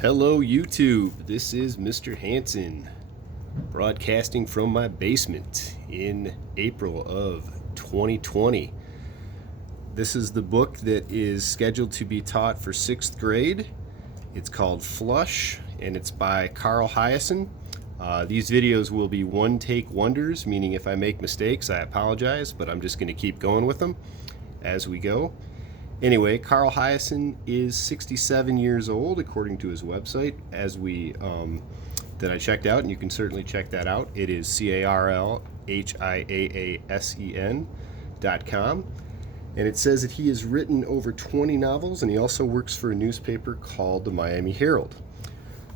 Hello, YouTube. This is Mr. Hanson, broadcasting from my basement in April of 2020. This is the book that is scheduled to be taught for 6th grade. It's called Flush, and it's by Carl Hiaasen. These videos will be one-take wonders, meaning if I make mistakes, I apologize, but I'm just going to keep going with them as we go. Anyway, Carl Hiaasen is 67 years old, according to his website, that I checked out, and you can certainly check that out. It is CarlHiaasen.com, and it says that he has written over 20 novels, and he also works for a newspaper called the Miami Herald.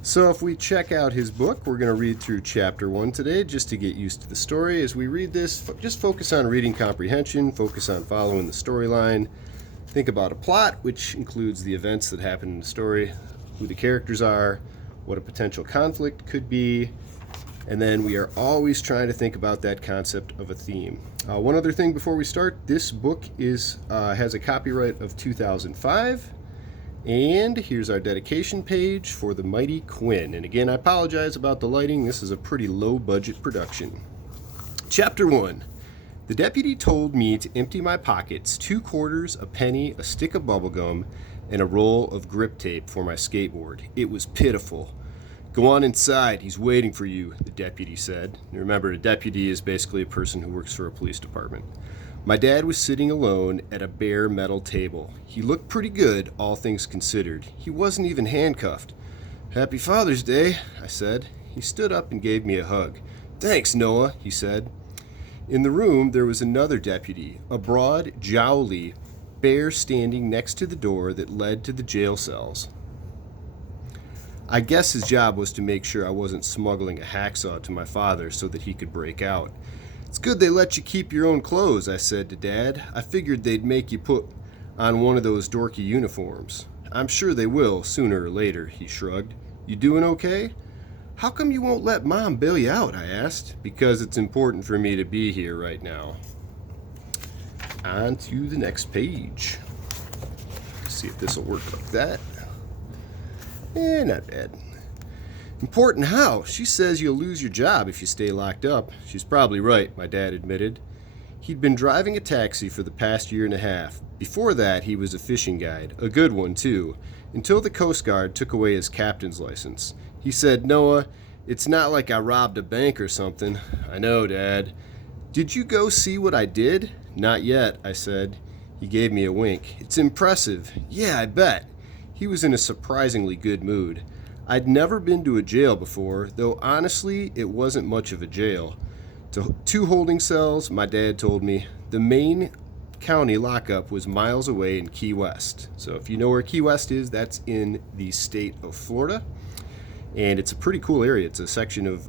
So if we check out his book, we're going to read through chapter 1 today, just to get used to the story. As we read this, just focus on reading comprehension, focus on following the storyline. Think about a plot, which includes the events that happen in the story, who the characters are, what a potential conflict could be, and then we are always trying to think about that concept of a theme. One other thing before we start, this book has a copyright of 2005, and here's our dedication page for the Mighty Quinn. And again, I apologize about the lighting. This is a pretty low-budget production. Chapter 1. The deputy told me to empty my pockets, 2 quarters, a penny, a stick of bubble gum, and a roll of grip tape for my skateboard. It was pitiful. "Go on inside, he's waiting for you," the deputy said. And remember, a deputy is basically a person who works for a police department. My dad was sitting alone at a bare metal table. He looked pretty good, all things considered. He wasn't even handcuffed. "Happy Father's Day," I said. He stood up and gave me a hug. "Thanks, Noah," he said. In the room, there was another deputy, a broad, jowly bear standing next to the door that led to the jail cells. I guess his job was to make sure I wasn't smuggling a hacksaw to my father so that he could break out. "It's good they let you keep your own clothes," I said to Dad. "I figured they'd make you put on one of those dorky uniforms." "I'm sure they will, sooner or later," he shrugged. "You doing okay?" "How come you won't let Mom bail you out?" I asked. "Because it's important for me to be here right now." On to the next page. See if this will work like that. Not bad. "Important how? She says you'll lose your job if you stay locked up." "She's probably right," my dad admitted. He'd been driving a taxi for the past year and a half. Before that, he was a fishing guide, a good one too, until the Coast Guard took away his captain's license. He said, "Noah, it's not like I robbed a bank or something." "I know, Dad." "Did you go see what I did?" "Not yet," I said. He gave me a wink. "It's impressive." "Yeah, I bet." He was in a surprisingly good mood. I'd never been to a jail before, though honestly, it wasn't much of a jail. 2 holding cells, my dad told me. The main county lockup was miles away in Key West. So if you know where Key West is, that's in the state of Florida. And it's a pretty cool area. It's a section of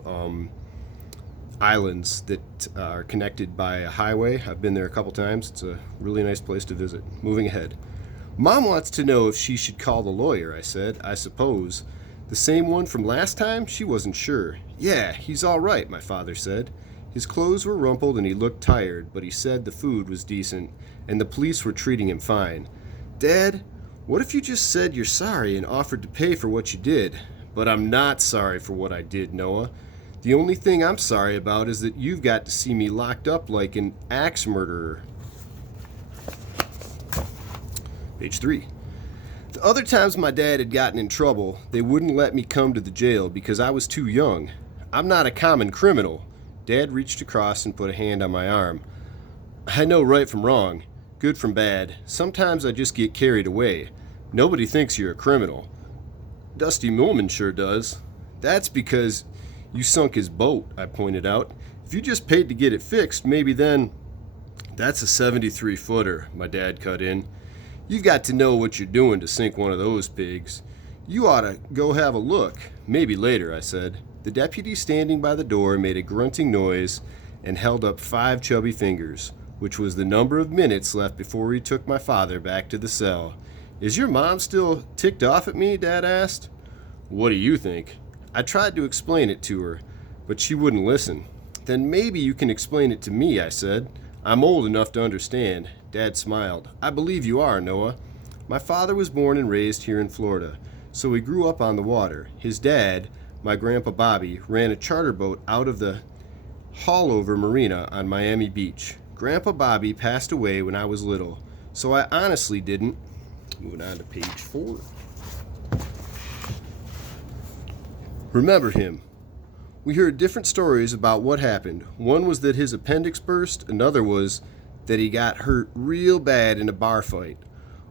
islands that are connected by a highway. I've been there a couple times. It's a really nice place to visit. Moving ahead. "Mom wants to know if she should call the lawyer," I said. "I suppose." "The same one from last time?" She wasn't sure. "Yeah, he's all right," my father said. His clothes were rumpled and he looked tired, but he said the food was decent and the police were treating him fine. "Dad, what if you just said you're sorry and offered to pay for what you did?" "But I'm not sorry for what I did, Noah. The only thing I'm sorry about is that you've got to see me locked up like an axe murderer." Page 3. "The other times my dad had gotten in trouble, they wouldn't let me come to the jail because I was too young. I'm not a common criminal." Dad reached across and put a hand on my arm. "I know right from wrong, good from bad. Sometimes I just get carried away. Nobody thinks you're a criminal." "Dusty Millman sure does." "That's because you sunk his boat," I pointed out. "If you just paid to get it fixed, maybe then—" "That's a 73-footer, my dad cut in. "You've got to know what you're doing to sink one of those pigs. You ought to go have a look. Maybe later," I said. The deputy standing by the door made a grunting noise and held up 5 chubby fingers, which was the number of minutes left before he took my father back to the cell. "Is your mom still ticked off at me?" Dad asked. "What do you think?" I tried to explain it to her, but she wouldn't listen. "Then maybe you can explain it to me," I said. "I'm old enough to understand." Dad smiled. "I believe you are, Noah. My father was born and raised here in Florida. so he grew up on the water. His dad, my grandpa Bobby, ran a charter boat out of the Haulover Marina on Miami Beach. Grandpa Bobby passed away when I was little, so I honestly didn't. Moving on to page 4. Remember him. We heard different stories about what happened. One was that his appendix burst, another was that he got hurt real bad in a bar fight.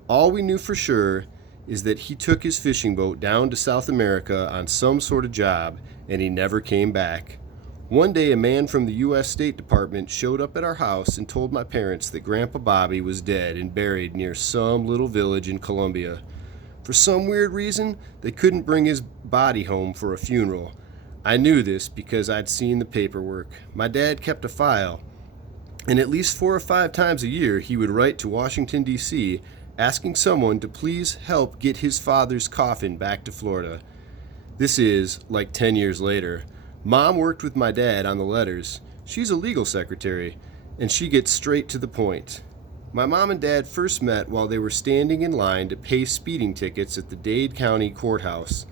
All we knew for sure is that he took his fishing boat down to South America on some sort of job, and he never came back. One day a man from the U.S. State Department showed up at our house and told my parents that Grandpa Bobby was dead and buried near some little village in Colombia. For some weird reason, they couldn't bring his body home for a funeral. I knew this because I'd seen the paperwork. My dad kept a file, and at least 4 or 5 times a year he would write to Washington, D.C., asking someone to please help get his father's coffin back to Florida. This is like 10 years later. Mom worked with my dad on the letters. She's a legal secretary, and she gets straight to the point. My mom and dad first met while they were standing in line to pay speeding tickets at the Dade County Courthouse,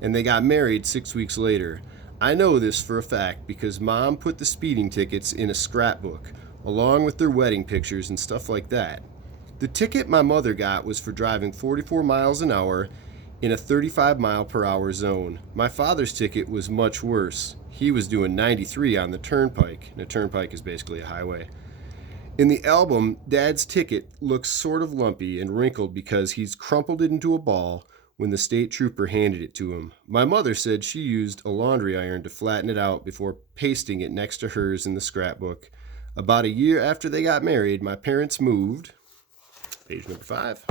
and they got married 6 weeks later. I know this for a fact because Mom put the speeding tickets in a scrapbook, along with their wedding pictures and stuff like that. The ticket my mother got was for driving 44 miles an hour in a 35 mile per hour zone. My father's ticket was much worse. He was doing 93 on the turnpike, and a turnpike is basically a highway. In the album, Dad's ticket looks sort of lumpy and wrinkled because he's crumpled it into a ball when the state trooper handed it to him. My mother said she used a laundry iron to flatten it out before pasting it next to hers in the scrapbook. About a year after they got married, my parents moved, page number 5,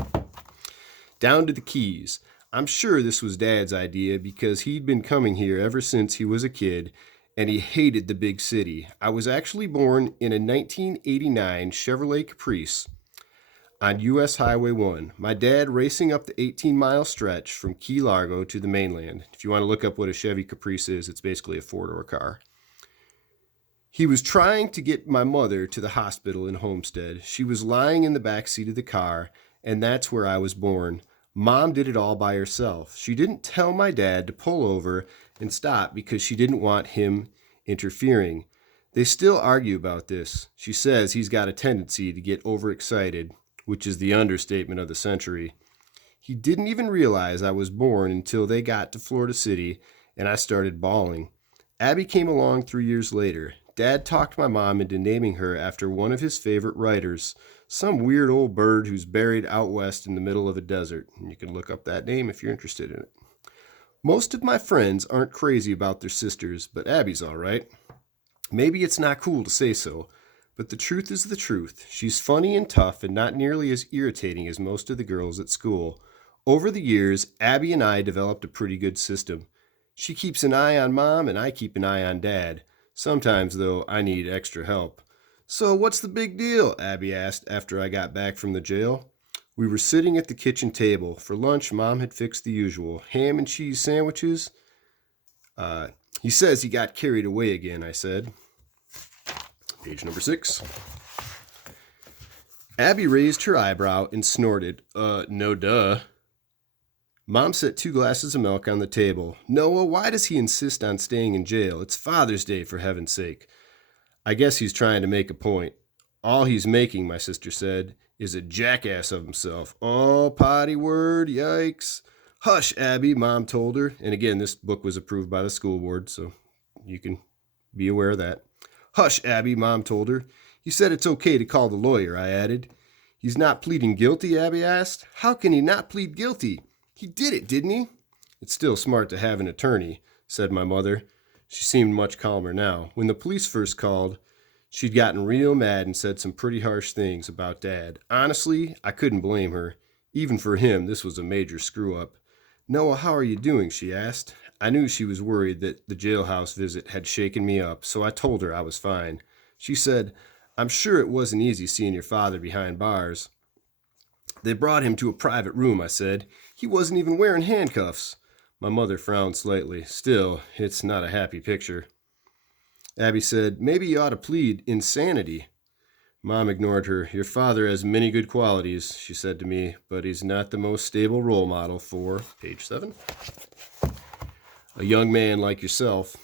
down to the Keys. I'm sure this was Dad's idea because he'd been coming here ever since he was a kid, and he hated the big city. I was actually born in a 1989 Chevrolet Caprice on U.S. Highway 1. My dad racing up the 18-mile stretch from Key Largo to the mainland. If you want to look up what a Chevy Caprice is, it's basically a 4-door car. He was trying to get my mother to the hospital in Homestead. She was lying in the back seat of the car, and that's where I was born. Mom did it all by herself. She didn't tell my dad to pull over and stop because she didn't want him interfering. They still argue about this. She says he's got a tendency to get overexcited, which is the understatement of the century. He didn't even realize I was born until they got to Florida City and I started bawling. Abby came along 3 years later. Dad talked my mom into naming her after one of his favorite writers, some weird old bird who's buried out west in the middle of a desert. And you can look up that name if you're interested in it. Most of my friends aren't crazy about their sisters, but Abby's all right. Maybe it's not cool to say so, but the truth is the truth. She's funny and tough and not nearly as irritating as most of the girls at school. Over the years, Abby and I developed a pretty good system. She keeps an eye on Mom and I keep an eye on Dad. Sometimes, though, I need extra help. "So what's the big deal?" Abby asked after I got back from the jail. We were sitting at the kitchen table. For lunch, Mom had fixed the usual ham and cheese sandwiches. He says he got carried away again, I said. Page number 6. Abby raised her eyebrow and snorted. No duh. Mom set 2 glasses of milk on the table. "Noah, why does he insist on staying in jail? It's Father's Day, for heaven's sake." "I guess he's trying to make a point." "All he's making," my sister said, "is a jackass of himself." "Oh, potty word, yikes." "Hush, Abby," Mom told her. And again, this book was approved by the school board, so you can be aware of that. "Hush, Abby," Mom told her. "He said it's okay to call the lawyer," I added. "He's not pleading guilty?" Abby asked. "How can he not plead guilty? He did it, didn't he?" "It's still smart to have an attorney," said my mother. She seemed much calmer now. When the police first called, she'd gotten real mad and said some pretty harsh things about Dad. Honestly, I couldn't blame her. Even for him, this was a major screw-up. "Noah, how are you doing?" she asked. I knew she was worried that the jailhouse visit had shaken me up, so I told her I was fine. She said, "I'm sure it wasn't easy seeing your father behind bars." "They brought him to a private room," I said. "He wasn't even wearing handcuffs." My mother frowned slightly. Still, it's not a happy picture. Abby said, "Maybe you ought to plead insanity." Mom ignored her. Your father has many good qualities, she said to me, but he's not the most stable role model for, page 7, a young man like yourself.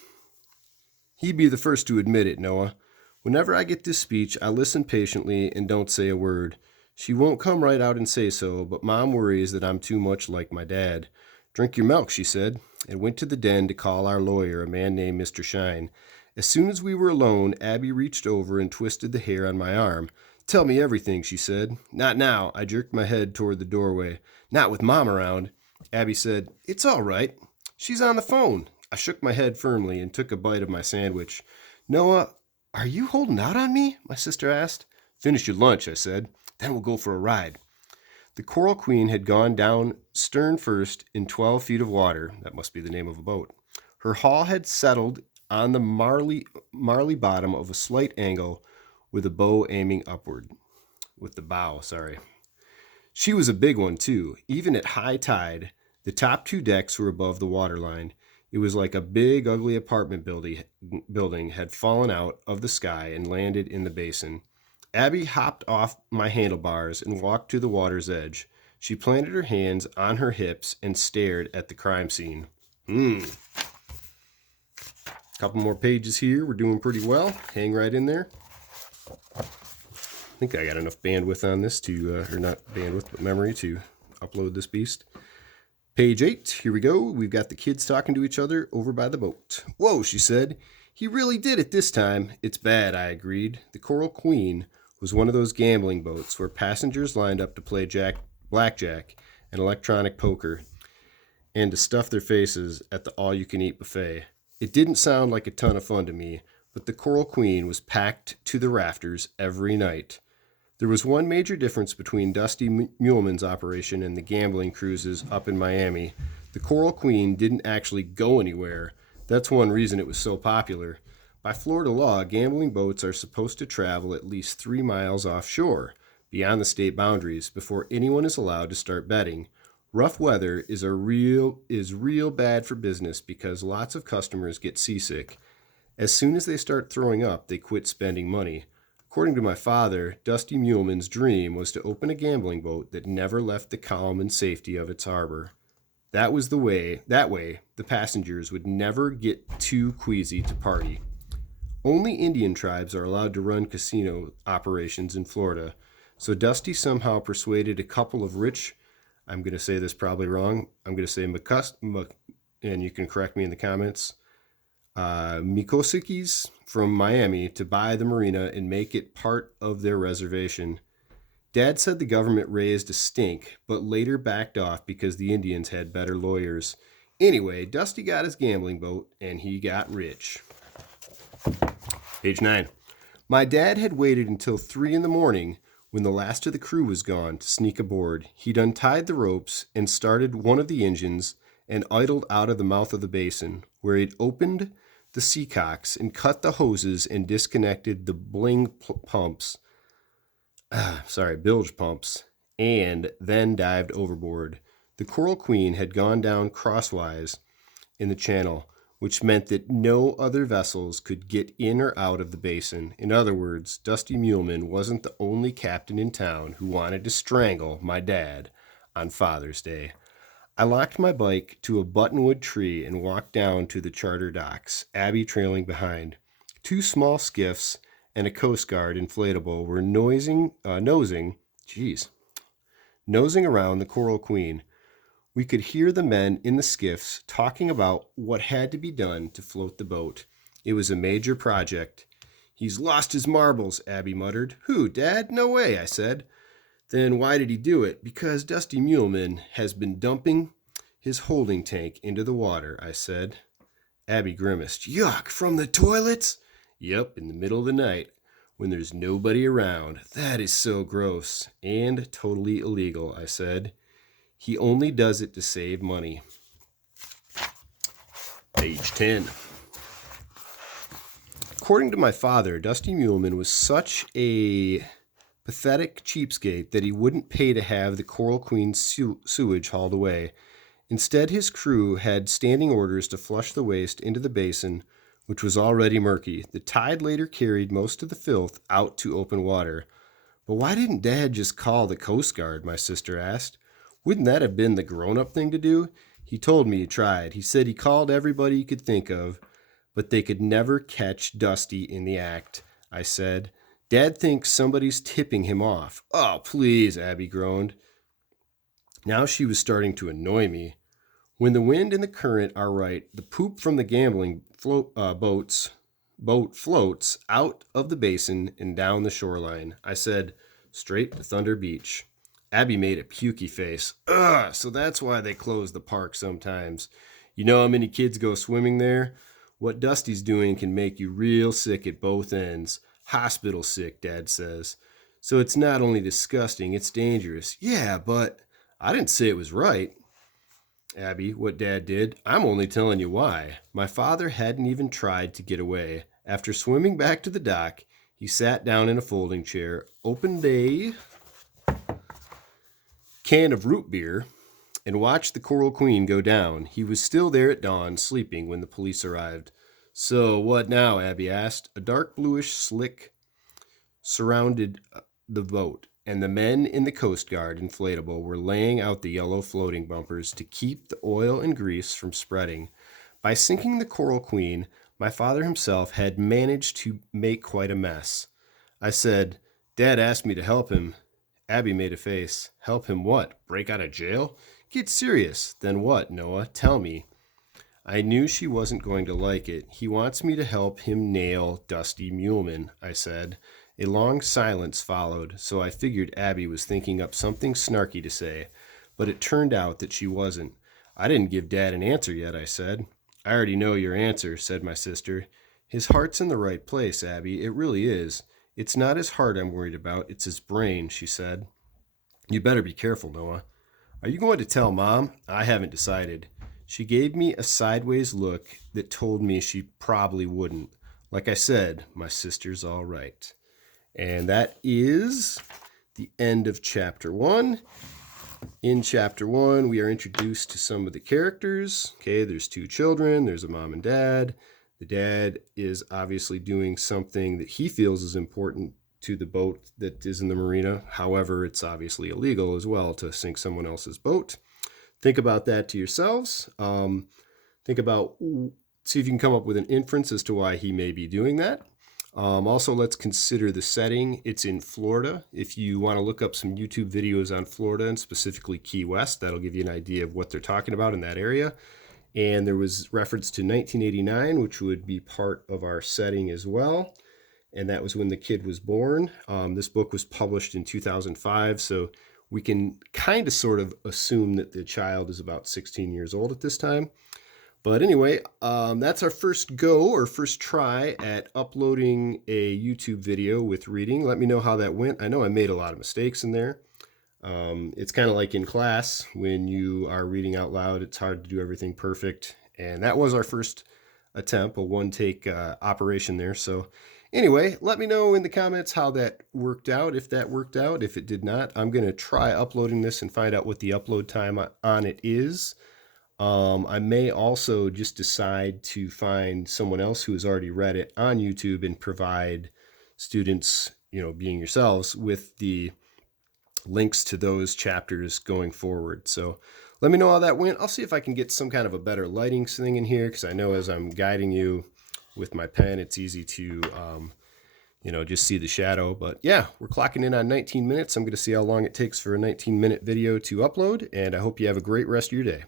He'd be the first to admit it, Noah. Whenever I get this speech, I listen patiently and don't say a word. She won't come right out and say so, but Mom worries that I'm too much like my dad. Drink your milk, she said, and went to the den to call our lawyer, a man named Mr. Shine. As soon as we were alone, Abby reached over and twisted the hair on my arm. Tell me everything, she said. Not now. I jerked my head toward the doorway. Not with Mom around. Abby said, It's all right. She's on the phone. I shook my head firmly and took a bite of my sandwich. Noah, are you holding out on me? My sister asked. Finish your lunch, I said. Then we'll go for a ride. The Coral Queen had gone down stern first in 12 feet of water. That must be the name of a boat. Her hull had settled on the marley bottom of a slight angle with a bow aiming upward. With the bow. She was a big one, too. Even at high tide, the top 2 decks were above the waterline. It was like a big, ugly apartment building had fallen out of the sky and landed in the basin. Abby hopped off my handlebars and walked to the water's edge. She planted her hands on her hips and stared at the crime scene. Couple more pages here. We're doing pretty well. Hang right in there. I think I got enough bandwidth on this to, or not bandwidth, but memory to upload this beast. Page 8. Here we go. We've got the kids talking to each other over by the boat. Whoa, she said. He really did it this time. It's bad, I agreed. The Coral Queen was one of those gambling boats where passengers lined up to play blackjack and electronic poker and to stuff their faces at the all-you-can-eat buffet. It didn't sound like a ton of fun to me, but the Coral Queen was packed to the rafters every night. There was one major difference between Dusty Muleman's operation and the gambling cruises up in Miami. The Coral Queen didn't actually go anywhere. That's one reason it was so popular. By Florida law, gambling boats are supposed to travel at least 3 miles offshore, beyond the state boundaries, before anyone is allowed to start betting. Rough weather is real bad for business because lots of customers get seasick. As soon as they start throwing up, they quit spending money. According to my father, Dusty Muleman's dream was to open a gambling boat that never left the calm and safety of its harbor. That way, the passengers would never get too queasy to party. Only Indian tribes are allowed to run casino operations in Florida, so Dusty somehow persuaded a couple of rich, I'm going to say this probably wrong, I'm going to say and you can correct me in the comments, Mikosikis from Miami to buy the marina and make it part of their reservation. Dad said the government raised a stink, but later backed off because the Indians had better lawyers. Anyway, Dusty got his gambling boat, and he got rich. Page 9. My dad had waited until 3 a.m, when the last of the crew was gone, to sneak aboard. He'd untied the ropes and started one of the engines and idled out of the mouth of the basin, where he'd opened the seacocks and cut the hoses and disconnected the bilge pumps, and then dived overboard. The Coral Queen had gone down crosswise in the channel, which meant that no other vessels could get in or out of the basin. In other words, Dusty Muleman wasn't the only captain in town who wanted to strangle my dad on Father's Day. I locked my bike to a buttonwood tree and walked down to the charter docks, Abby trailing behind. 2 small skiffs and a Coast Guard inflatable were nosing around the Coral Queen. We could hear the men in the skiffs talking about what had to be done to float the boat. It was a major project. He's lost his marbles, Abby muttered. Who, Dad? No way, I said. Then why did he do it? Because Dusty Muleman has been dumping his holding tank into the water, I said. Abby grimaced. Yuck, from the toilets? Yep, in the middle of the night, when there's nobody around. That is so gross and totally illegal, I said. He only does it to save money. Page 10. According to my father, Dusty Muleman was such a pathetic cheapskate that he wouldn't pay to have the Coral Queen's sewage hauled away. Instead, his crew had standing orders to flush the waste into the basin which was already murky. The tide later carried most of the filth out to open water. But why didn't Dad just call the Coast Guard? My sister asked. Wouldn't that have been the grown-up thing to do? He told me he tried. He said he called everybody he could think of, but they could never catch Dusty in the act. I said, Dad thinks somebody's tipping him off. Oh, please, Abby groaned. Now she was starting to annoy me. When the wind and the current are right, the poop from the gambling boat floats out of the basin and down the shoreline. I said, straight to Thunder Beach. Abby made a pukey face. Ugh, so that's why they close the park sometimes. You know how many kids go swimming there? What Dusty's doing can make you real sick at both ends. Hospital sick, Dad says. So it's not only disgusting, it's dangerous. Yeah, but I didn't say it was right. Abby, what Dad did, I'm only telling you why. My father hadn't even tried to get away. After swimming back to the dock, he sat down in a folding chair, opened a can of root beer, and watched the Coral Queen go down. He was still there at dawn, sleeping, when the police arrived. So what now? Abby asked. A dark bluish slick surrounded the boat, and the men in the Coast Guard inflatable were laying out the yellow floating bumpers to keep the oil and grease from spreading. By sinking the Coral Queen, my father himself had managed to make quite a mess. I said, Dad asked me to help him. Abby made a face. Help him what? Break out of jail? Get serious. Then what, Noah? Tell me. I knew she wasn't going to like it. He wants me to help him nail Dusty Muleman, I said. A long silence followed, so I figured Abby was thinking up something snarky to say, but it turned out that she wasn't. I didn't give Dad an answer yet, I said. I already know your answer, said my sister. His heart's in the right place, Abby. It really is. It's not his heart I'm worried about, it's his brain, she said. You better be careful, Noah. Are you going to tell Mom? I haven't decided. She gave me a sideways look that told me she probably wouldn't. Like I said, my sister's all right. And that is the end of Chapter 1. In Chapter 1, we are introduced to some of the characters. Okay, there's two children. There's a mom and dad. The dad is obviously doing something that he feels is important to the boat that is in the marina. However, it's obviously illegal as well to sink someone else's boat. Think about that to yourselves. See if you can come up with an inference as to why he may be doing that. Also, let's consider the setting. It's in Florida. If you want to look up some YouTube videos on Florida and specifically Key West, that'll give you an idea of what they're talking about in that area. And there was reference to 1989, which would be part of our setting as well. And that was when the kid was born. This book was published in 2005, so we can kind of sort of assume that the child is about 16 years old at this time. But anyway, that's our first try at uploading a YouTube video with reading. Let me know how that went. I know I made a lot of mistakes in there. It's kind of like in class when you are reading out loud, it's hard to do everything perfect. And that was our first attempt, a one-take operation there. So anyway, let me know in the comments how that worked out, if that worked out. If it did not, I'm going to try uploading this and find out what the upload time on it is. I may also just decide to find someone else who has already read it on YouTube and provide students, being yourselves, with the links to those chapters going forward. So let me know how that went. I'll see if I can get some kind of a better lighting thing in here, because I know as I'm guiding you with my pen, it's easy to, just see the shadow. But yeah, we're clocking in on 19 minutes. I'm going to see how long it takes for a 19-minute video to upload, and I hope you have a great rest of your day.